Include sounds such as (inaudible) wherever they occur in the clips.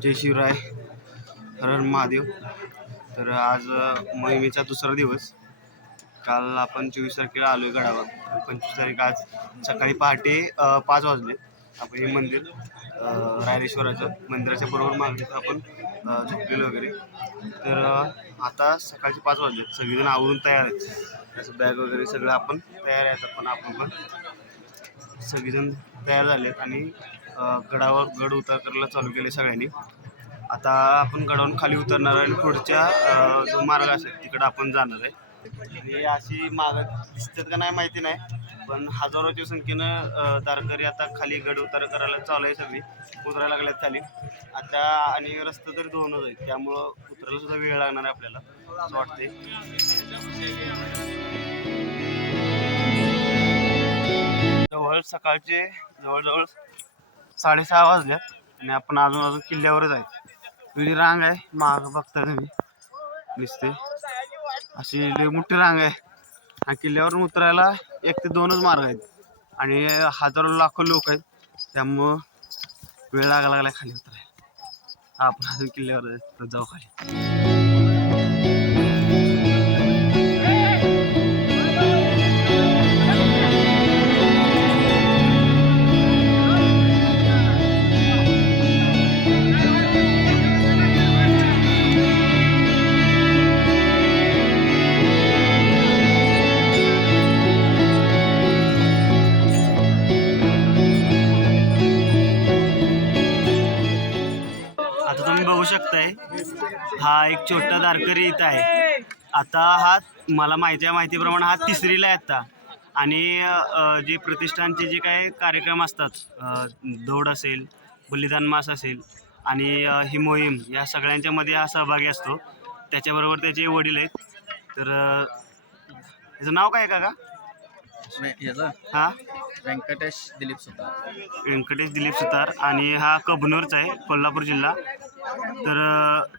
जय शिवराय हर महादेव. तर आज मोहिमेचा दुसरा दिवस. काल आपण चोवीस तारखेला आलोय गडावर. पंचवीस तारीख आज सकाळी पहाटे पाच वाजले. आपण हे मंदिर रायरेश्वराचं मंदिराच्या बरोबर मागे आपण झोपलेलं वगैरे. तर आता सकाळचे पाच वाजले. सगळेजण आवरून तयार आहेत. त्याचं बॅग वगैरे सगळं आपण तयार आहेत. आपण आपण पण सगळेजण तयार झालेत आणि गडावर गड उतार करायला चालू केले सगळ्यांनी. आता आपण गडावरून खाली उतरणार आहे आणि पुढच्या जो मार्ग असेल तिकडं आपण जाणार आहे. आणि अशी माग दिसतात का नाही माहिती नाही पण हजारोच्या संख्येनं तारकरी आता खाली गड उतार करायला चालू आहे सगळी. उतरायला लागल्यात खाली. आता आणि रस्ते तरी दोनच आहेत त्यामुळं उतरायला सुद्धा वेळ लागणार आहे आपल्याला असं वाटते जवळ सकाळचे जवळजवळ साडेसहा वाजल्यात आणि आपण अजून अजून किल्ल्यावरच आहे तुझी रांग आहे माग बघता तुम्ही. दिसते अशी मोठी रांग आहे. हा किल्ल्यावरून उतरायला एक ते दोनच मार्ग आहेत. आणि हजारो लाखो लोक आहेत. त्यामुळं वेळ लागा लागला खाली उतरायला. आपण अजून किल्ल्यावर जाऊ खाली. छोटा दारकरी इथं आहे. आता हा मला माहिती आहे माहितीप्रमाणे हा तिसरीला आहे आता. आणि जे प्रतिष्ठानचे जे काही कार्यक्रम असतात दौड असेल बलिदान मास असेल आणि ही मोहीम या सगळ्यांच्यामध्ये हा सहभागी असतो. त्याच्याबरोबर त्याचे वडील आहेत. तर अ, त्याचं नाव काय आहे का याचं हा? व्यंकटेश दिलीप सुतार. व्यंकटेश दिलीप सुतार आणि हा कबनूरचा आहे कोल्हापूर जिल्हा. तर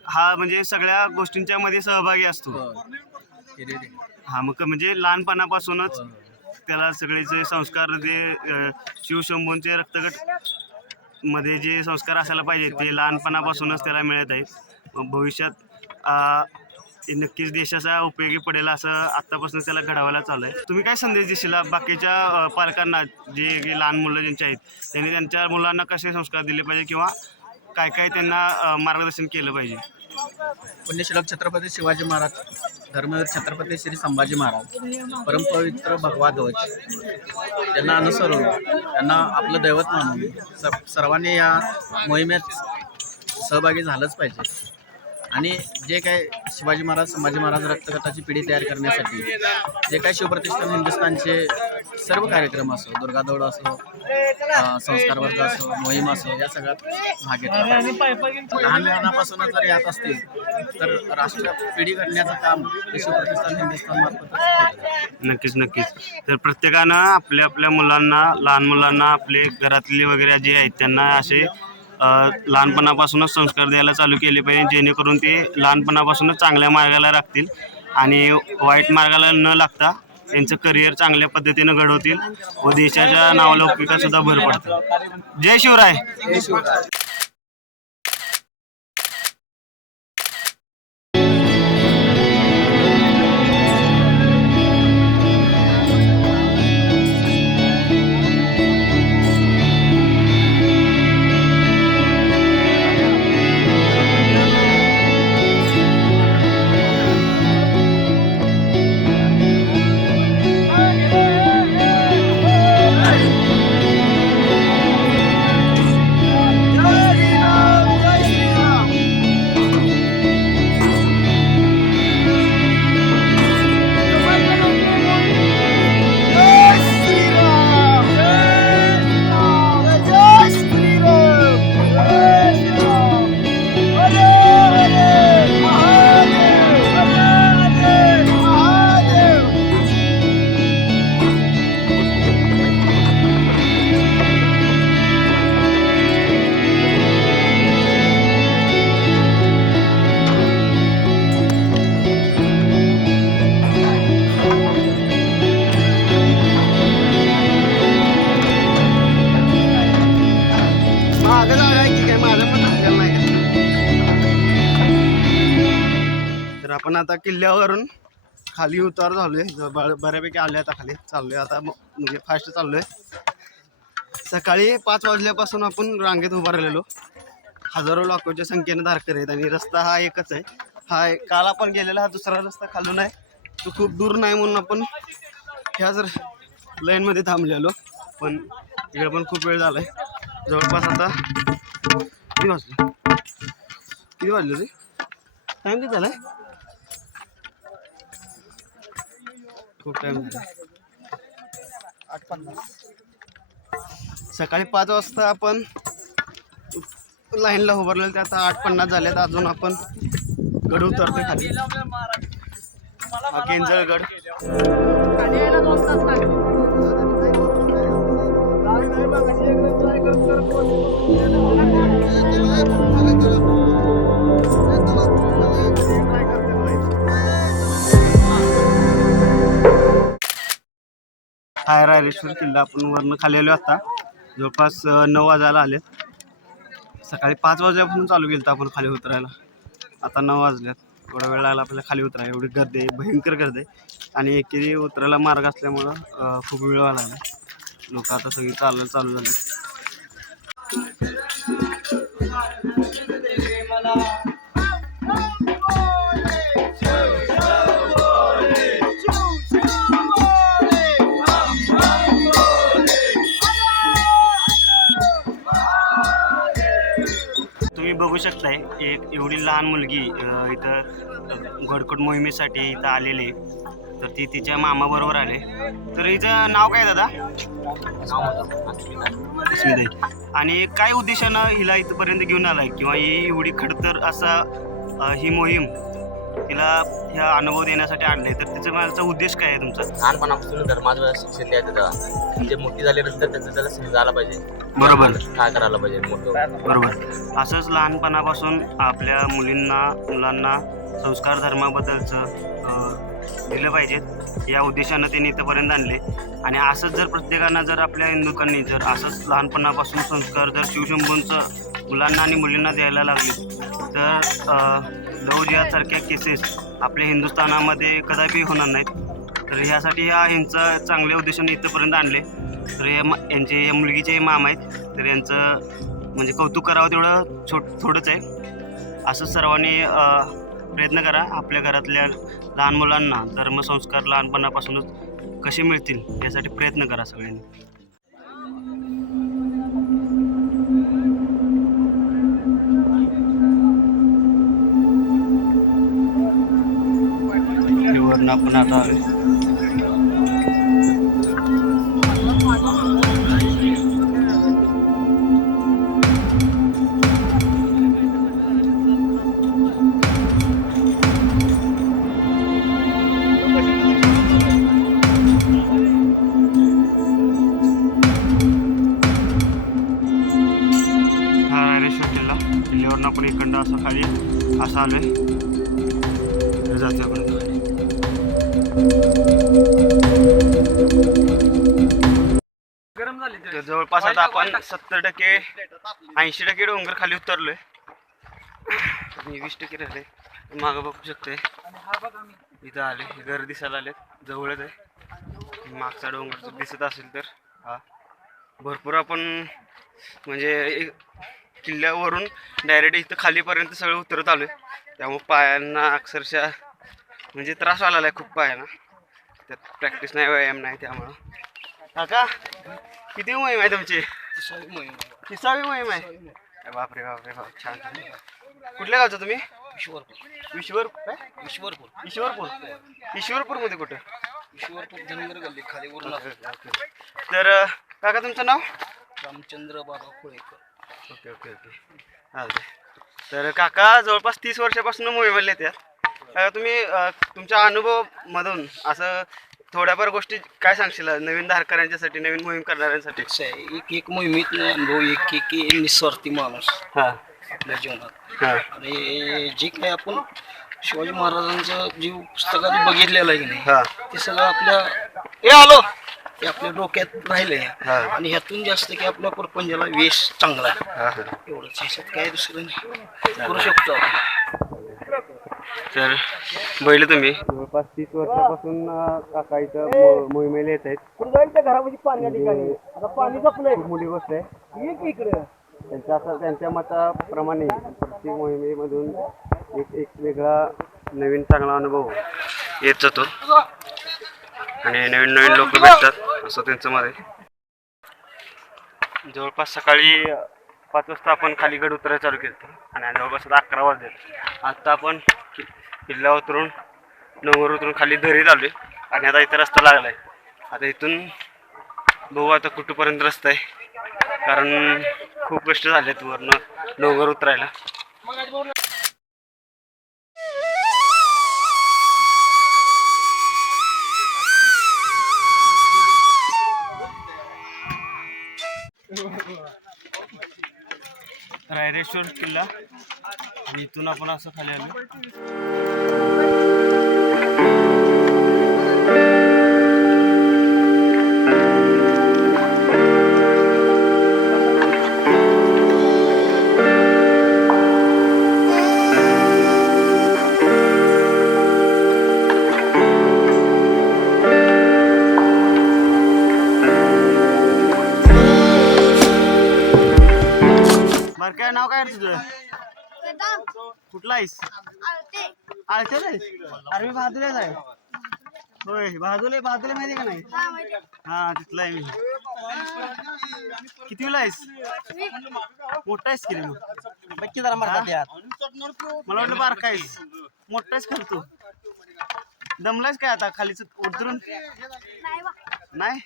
हा म्हणजे सगळ्या गोष्टींच्या मध्ये सहभागी असतो. हो. हा मग म्हणजे लहानपणापासूनच हो. त्याला सगळे जे संस्कार जे शिवशंभूंचे रक्तगटमध्ये जे संस्कार असायला पाहिजे ते लहानपणापासूनच त्याला मिळत आहेत. भविष्यात नक्कीच देशाचा उपयोगी पडेल असं आत्तापासून त्याला घडवायला चालू आहे तुम्ही काय संदेश देशील? बाकीच्या पालकांना जे जे लहान मुलं ज्यांचे आहेत त्यांनी त्यांच्या मुलांना कसे संस्कार दिले पाहिजे किंवा काय काय त्यांना मार्गदर्शन केलं पाहिजे? पुण्यश्लोक छत्रपती शिवाजी महाराज धर्मवीर छत्रपती श्री संभाजी महाराज परमपवित्र भगवा ध्वज. त्यांना अनुसरून त्यांना आपलं दैवत मानून स- सर्वांनी या मोहिमेत सहभागी झालंच पाहिजे. आणि जे काय शिवाजी महाराज संभाजी महाराज रक्तगटाची पिढी तयार करण्यासाठी जे काय शिवप्रतिष्ठान हिंदुस्थानचे सर्व कार्यक्रम असो दुर्गा दौड असो संस्कार वर्ग असो मोहीम असो या सगळ्यात भाग घेतला लहान लहानापासूनच जर यात असतील तर राष्ट्र पिढी घडण्याचं काम शिवप्रतिष्ठान हिंदुस्थान मार्फत नक्कीच नक्कीच. तर प्रत्येकानं आपल्या आपल्या मुलांना लहान मुलांना आपले घरातले वगैरे जे आहेत त्यांना असे लहानपणापासूनच संस्कार द्यायला चालू केले पाहिजे जेणेकरून ते लहानपणापासूनच चांगल्या मार्गाला राखतील आणि वाईट मार्गाला न लागता त्यांचं करिअर चांगल्या पद्धतीनं घडवतील व देशाच्या नावलौकिकात सुद्धा भर पडतील. जय शिवराय. खाली उतार झालोय. आहे बऱ्यापैकी आले आता खाली. चाललोय आता म्हणजे फास्ट चाललोय. सकाळी पाच वाजल्यापासून आपण रांगेत उभा राहिलेलो. हजारो लाखोच्या संख्येने धारकर आहेत आणि रस्ता हा एकच आहे. हा एक- काल आपण गेलेला हा दुसरा रस्ता खालून आहे. तो खूप दूर नाही म्हणून आपण ह्याच लाईनमध्ये थांबलेलो. पण इकडे पण खूप वेळ झालाय. जवळपास आता किती वाजले? किती वाजले रे? किती झालाय? झाला आहे सकाळी पाच वाजता आपण लाईनला उभारलेलं ते आता आठ पन्नास झालेत. अजून आपण गड उतरतोय खाली. हा केंजळगड. थायर रायरेश्वर किल्ला आपण वरनं खाली आलो आता. जवळपास नऊ वाजायला आले सकाळी पाच वाजल्यापासून चालू केलं आपण खाली उतरायला. आता नऊ वाजल्यात. थोडा वेळ लागला आपल्याला खाली उतरायला. एवढी गर्दी आहे भयंकर गर्दी आहे. आणि एकेरी उतरायला मार्ग असल्यामुळं खूप वेळ लागला. लोक आता सगळी चालायला चालू झाली. बघू शकताय. एक एवढी लहान मुलगी इथं गडकोट मोहिमेसाठी इथं आलेली आहे. तर ती तिच्या मामाबरोबर आले तर हिचं नाव काय दादा? अस्मिताई आणि काय उद्देशानं हिला इथपर्यंत घेऊन आलाय? किंवा ही एवढी खडतर असा ही मोहीम तिला ह्या अनुभव देण्यासाठी आणले. तर त्याचा मागचा उद्देश काय आहे तुमचा? लहानपणापासून धर्माचं शिक्षण द्यायचं त्याला म्हणजे मोठी झाल्यानंतर त्याचं त्याला समजायला पाहिजे. बरोबर. काय करायला पाहिजे मोठं? बरोबर. असंच लहानपणापासून आपल्या मुलींना मुलांना संस्कार धर्माबद्दलचं दिलं पाहिजेत या उद्देशानं त्यांनी इथंपर्यंत आणले. आणि असंच जर प्रत्येकानं जर आपल्या हिंदुकांनी जर असंच लहानपणापासून संस्कार जर शिवशंभूंचं मुलांना आणि मुलींना द्यायला लागले तर लव जिहादसारख्या केसेस आपल्या हिंदुस्थानामध्ये कदापि होणार नाहीत. तर ह्यासाठी हा ह्यांचं चांगल्या उद्देशाने इथंपर्यंत आणले. तर या मा- यांचे या मुलगीचे माम मामा आहेत. तर यांचं म्हणजे कौतुक करावं तेवढं छो थोडंच आहे. असं सर्वांनी प्रयत्न करा. आपल्या घरातल्या लहान मुलांना धर्मसंस्कार लहानपणापासूनच कसे मिळतील यासाठी प्रयत्न करा सगळ्यांनी. वरून आपण आता आलोय. हा रायरेश्वर किल्ला किल्ल्यावरून आपण इकडं असं खाली असं आलोय इकडे तर जवळपास आता आपण सत्तर टक्के ऐंशी टक्के डोंगर खाली उतरलोय. आणि वीस टक्के राहिले. मागं बघू शकते इथं आले. घर दिसायला आले जवळच आहे. मागचा डोंगर जर दिसत असेल तर हा. भरपूर आपण म्हणजे किल्ल्यावरून डायरेक्ट इथं खालीपर्यंत सगळं उतरत आलोय. त्यामुळे पायांना अक्षरशः म्हणजे त्रास आलेला आहे खूप पायांना त्यात प्रॅक्टिस नाही व्यायाम नाही त्यामुळं. काका किती मोहीम आहे तुमची? तिसावी मोहीम आहे. बापरे बापरे बाप छान छान. कुठल्या गावचं तुम्ही? ईश्वर काय? ईश्वरपूर ईश्वरपूर ईश्वरपूरमध्ये कुठं? ईश्वरपूर धनगर गल्ली खाली तर काका तुमचं नाव? रामचंद्र बाबा कोळेकर ओके ओके ओके. चालतंय. तर काका जवळपास तीस वर्षापासून मोहीम येतात त्यात तुम्ही तुमच्या अनुभवामधून असं थोड्याफार गोष्टी काय सांगशील? नवीन धारकऱ्यांच्यासाठी नवीन मोहीम करणाऱ्यांसाठी? एक एक मोहिमेत अनुभव एक एक निस्वार्थी माणूस हां. आपल्या जीवनात. आणि जे काही आपण शिवाजी महाराजांचं जे पुस्तकात बघितलेलं आहे की नाही ते सगळं आपल्या हे आलो! ते आपल्या डोक्यात राहिलंय. आणि ह्यातून जास्त की आपल्या परपंचाला वेश चांगला आहे. एवढंच. ह्याच्यात काय दुसरं नाही. करू शकतो आपण. तर बैल तुम्ही? जवळपास तीस वर्षापासून अं, काका इथं मो- मोहिमेला येत आहेत. घरामध्ये? पाणी या ठिकाणी. आता पाणी जपलंय. खूप मोठी गोष्ट आहे. त्यांच्या असं त्यांच्या मताप्रमाणे प्रत्येक मोहिमेमधून एक एक वेगळा नवीन चांगला अनुभव येत जातो. आणि नवीन नवीन लोक भेटतात असं त्यांचं मत आहे. जवळपास सकाळी पाच वाजता आपण खाली गड उतरायला चालू केलं आणि जवळपास आता अकरा वाजले आता आपण किल्ला उतरून डोंगर उतरून खाली दरीत आलोय आणि आता इथं रस्ता लागलाय. आता इथून बघू आता कुठपर्यंत रस्ता आहे. कारण खूप कष्ट झालेत वरनं डोंगर उतरायला. रायरेश्वर किल्ला. आणि इथून आपण असं खाली आलो. काय नाव काय रे तुझं कुठला आहेस अरे मी बहादुल्याच आहे. होय बहादुले बहादुले माहिती का नाही? हा तिथला आहे मी. कितीला आहेस मोठा आहेस की रे मग? नक्की जरा मारतात यात मला वाटलं बारका आहेस मोठा आहेस खरं तू. दमलायस काय आता खालीच उतरून? नाही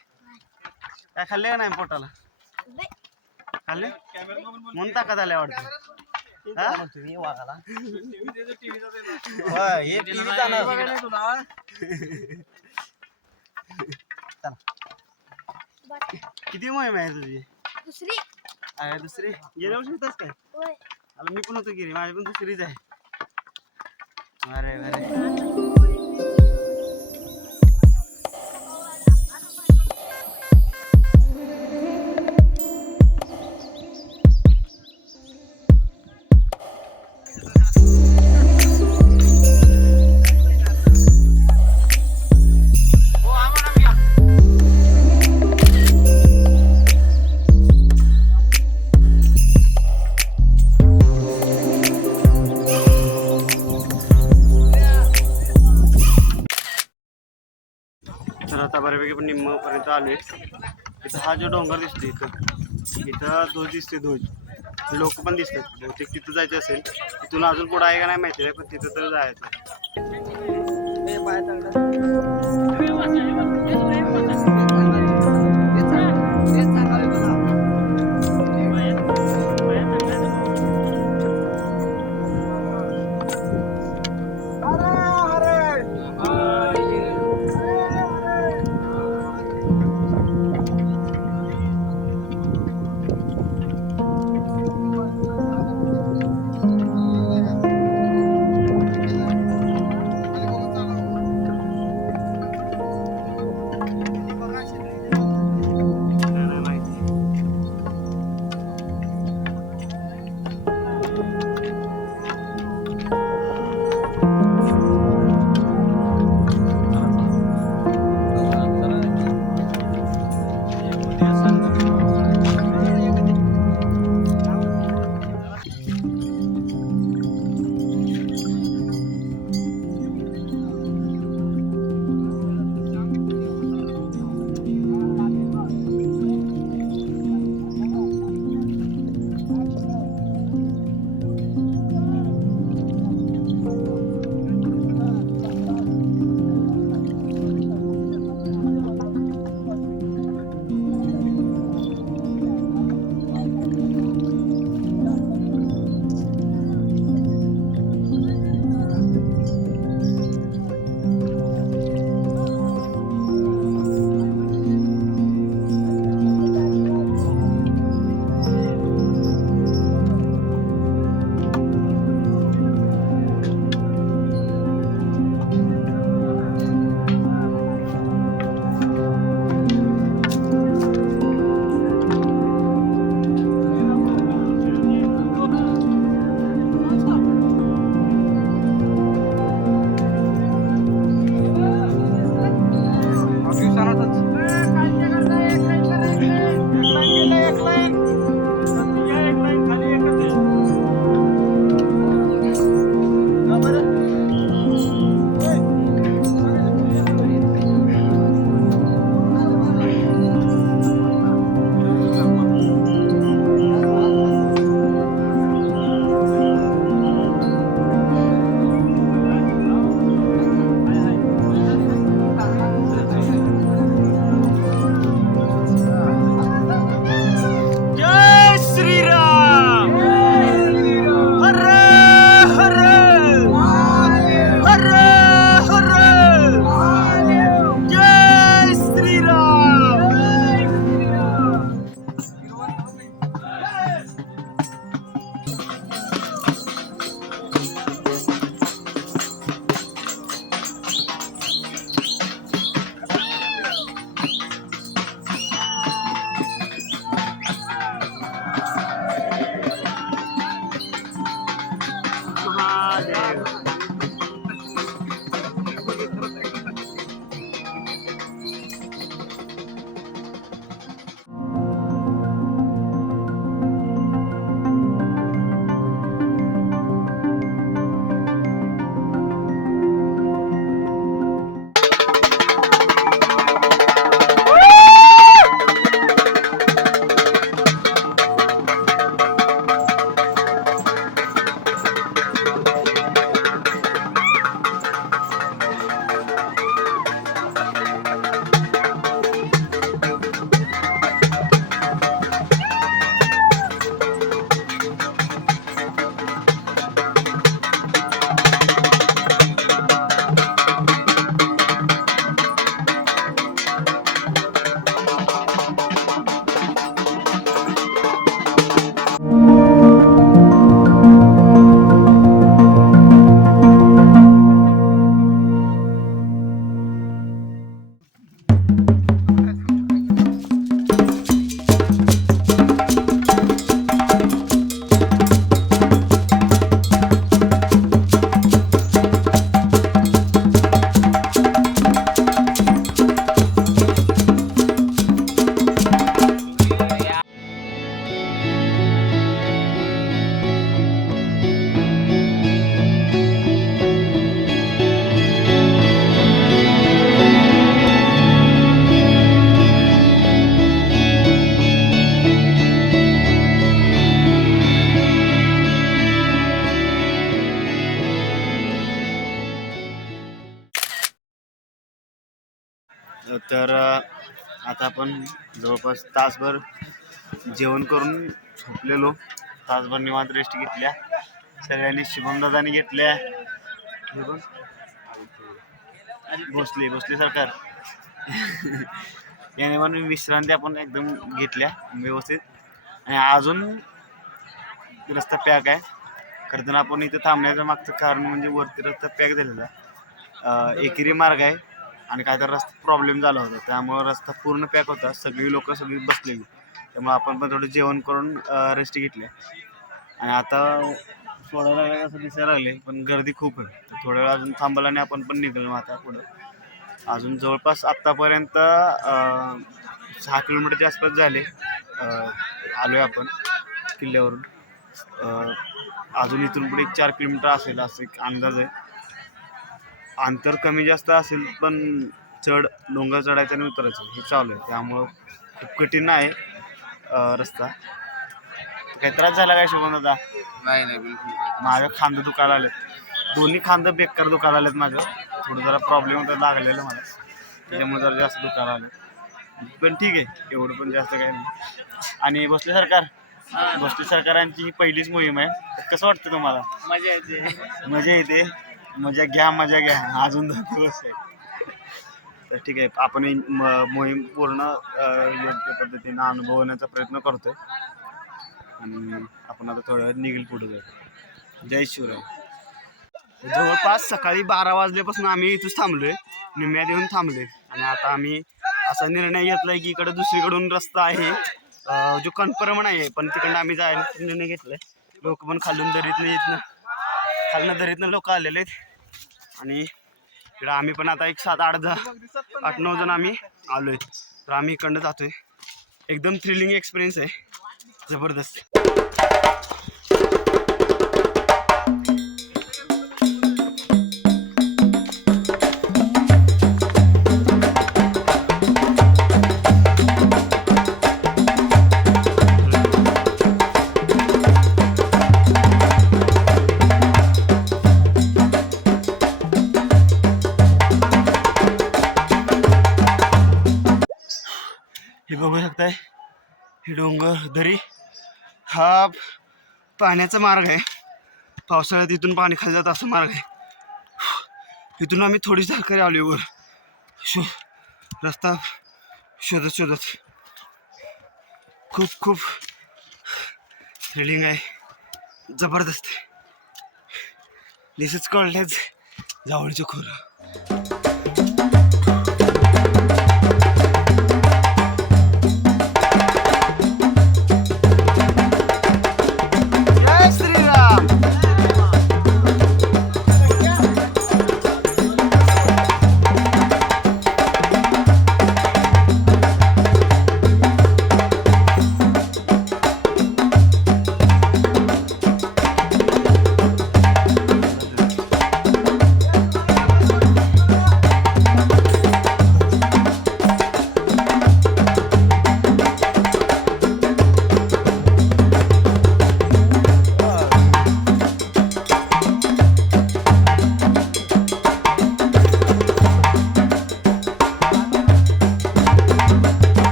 काय खाल्ले का नाही पोटाला? खाल्ले म्हणून ताकद आल्या वाटतं. किती मोहीम आहे तुझी? दुसरी. आहे दुसरी? गेल्या वर्षी होतास काय? मी पण होतो गिरी माझी पण दुसरीच आहे. अरे अरे निम्मपर्यंत इथं हा जो डोंगर दिसतो इथं इथं ध्वज दिसते ध्वज लोक पण दिसतात. बहुतेक तिथं जायचं असेल तिथून अजून पुढं आहे का नाही माहिती आहे पण तिथं तर जायचं तर आता आपण जवळपास तासभर जेवण करून झोपलेलो. तासभर निवांत रेस्ट घेतल्या. सगळ्यांनी शुभमदादानी घेतल्या. हे बघ. भोसले भोसले सरकार. (laughs) याने पण विश्रांती आपण एकदम घेतल्या व्यवस्थित. आणि अजून रस्ता पॅक आहे. खरं तर आपण इथं थांबण्याचं मागचं कारण म्हणजे वरती रस्ता पॅक झालेला. एकेरी मार्ग आहे. आणि काय तर रस्ता प्रॉब्लेम झाला होता. त्यामुळं रस्ता पूर्ण पॅक होता. सगळी लोकं सगळी बसलेली. त्यामुळं आपण पण थोडं जेवण करून रेस्ट घेतले. आणि आता थोड्या वेळा असं दिसायला लागले पण गर्दी खूप आहे. तर थोड्या वेळ अजून थांबला आणि आपण पण निघलो आता पुढं. अजून जवळपास आत्तापर्यंत सहा किलोमीटरच्या आसपास झाले. आलो आहे आपण किल्ल्यावरून. अजून इथून पुढे चार किलोमीटर असेल असं एक अंदाज आहे. अंतर कमी जास्त असेल पण चढ डोंगर चढायचं आणि उतरायचं हे चालू आहे. त्यामुळं खूप कठीण आहे अं, रस्ता. काही त्रास झाला काय शुभम दादा? नाही नाही बिलकुल माझं खांदं दुखायला आलेत दोन्ही खांदं बेकार दुखायला आलेत माझं थोडं जरा प्रॉब्लेम होता लागलेलं मला. त्याच्यामुळे जरा जास्त दुखायला आलं पण ठीक आहे एवढं पण जास्त काही नाही. आणि भोसले सरकार? भोसले सरकारांची ही पहिलीच मोहीम आहे. तर कसं वाटतं तुम्हाला? मजा येते. मजा येते. मजा घ्या मजा घ्या. अजून दोन दिवस आहे. तर ठीक आहे आपण ही म- मोहीम पूर्ण अं, योग्य पद्धतीनं अनुभवण्याचा प्रयत्न करतोय. आणि आपण आता थोड्या वेळ निघेल पुढे जाऊ जय शिवराय. जवळपास सकाळी बारा वाजल्यापासून आम्ही इथंच थांबलोय. निम्म्यात येऊन थांबलोय. आणि आता आम्ही असा निर्णय घेतलाय की इकडे दुसरीकडून रस्ता आहे. अं, जो कन्फर्म नाही आहे पण तिकडनं आम्ही जायला निर्णय घेतलाय. लोक पण खालून दरीतनं येत खालनं दरीतनं लोक आलेले आहेत. आणि इकडं आम्ही पण आता एक सात आठ जण आठ नऊ जण आम्ही आलो आहे तर आम्ही इकडनं जातो आहे एकदम थ्रिलिंग एक्सपिरियन्स आहे. जबरदस्त. हे डोंगर दरी हा पाण्याचा मार्ग आहे. पावसाळ्यात इथून पाणी खाली जात असा मार्ग आहे. इथून आम्ही थोडी सरकारी आलो वर. शो रस्ता शोधत शोधत. खूप खूप थ्रिलिंग आहे. जबरदस्त आहे. दिसच कळलेच जावळीचं खोरं.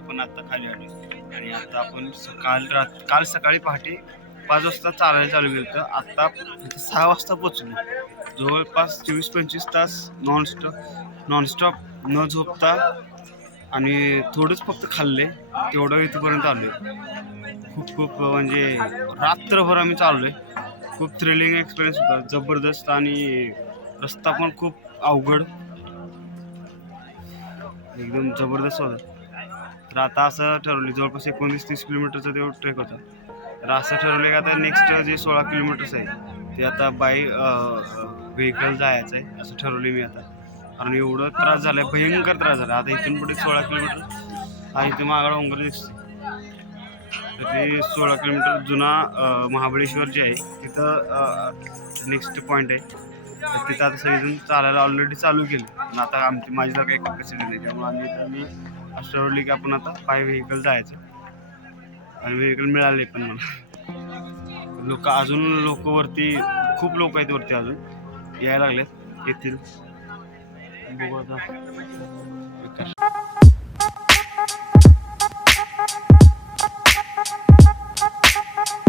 आपण आता खाली आलो आणि आता आपण काल रात काल सकाळी पहाटे पाच वाजता चालायला चालू केलं होतं. आत्ता सहा वाजता पोचलो जवळपास चोवीस पंचवीस तास नॉनस्टॉप नॉनस्टॉप न झोपता आणि थोडंच फक्त खाल्ले तेवढं इथपर्यंत आलो आहे खूप खूप म्हणजे रात्रभर आम्ही चाललो आहे खूप थ्रिलिंग एक्सपिरियन्स होता. जबरदस्त आणि रस्ता पण खूप अवघड. एकदम जबरदस्त होता. तर आता असं ठरवलं जवळपास एकोणतीस तीस किलोमीटरचा तेवढं ट्रेक होता. तर असं ठरवलं की आता नेक्स्ट जे सोळा किलोमीटर्स आहे ते आता बाय व्हेकल जायचं आहे असं ठरवले मी आता. कारण एवढं त्रास झाला आहे भयंकर त्रास झाला आता इथून पुढे सोळा किलोमीटर हा इथे मागाडा डोंगर दिसते तर ते सोळा किलोमीटर जुना महाबळेश्वर जे आहे तिथं नेक्स्ट पॉईंट आहे. तर तिथं आता सगळेजण चालायला ऑलरेडी चालू केलं. पण आता आमची माझी जागा काही कॅपॅसिटी नाही त्यामुळे आम्ही तर मी असं ठरवली की आपण आता फाय व्हेकल जायचं. आणि व्हेकल मिळाले पण मला. लोक अजून लोक वरती खूप लोक आहेत वरती अजून. यायला लागलेत. येथील बघू आता.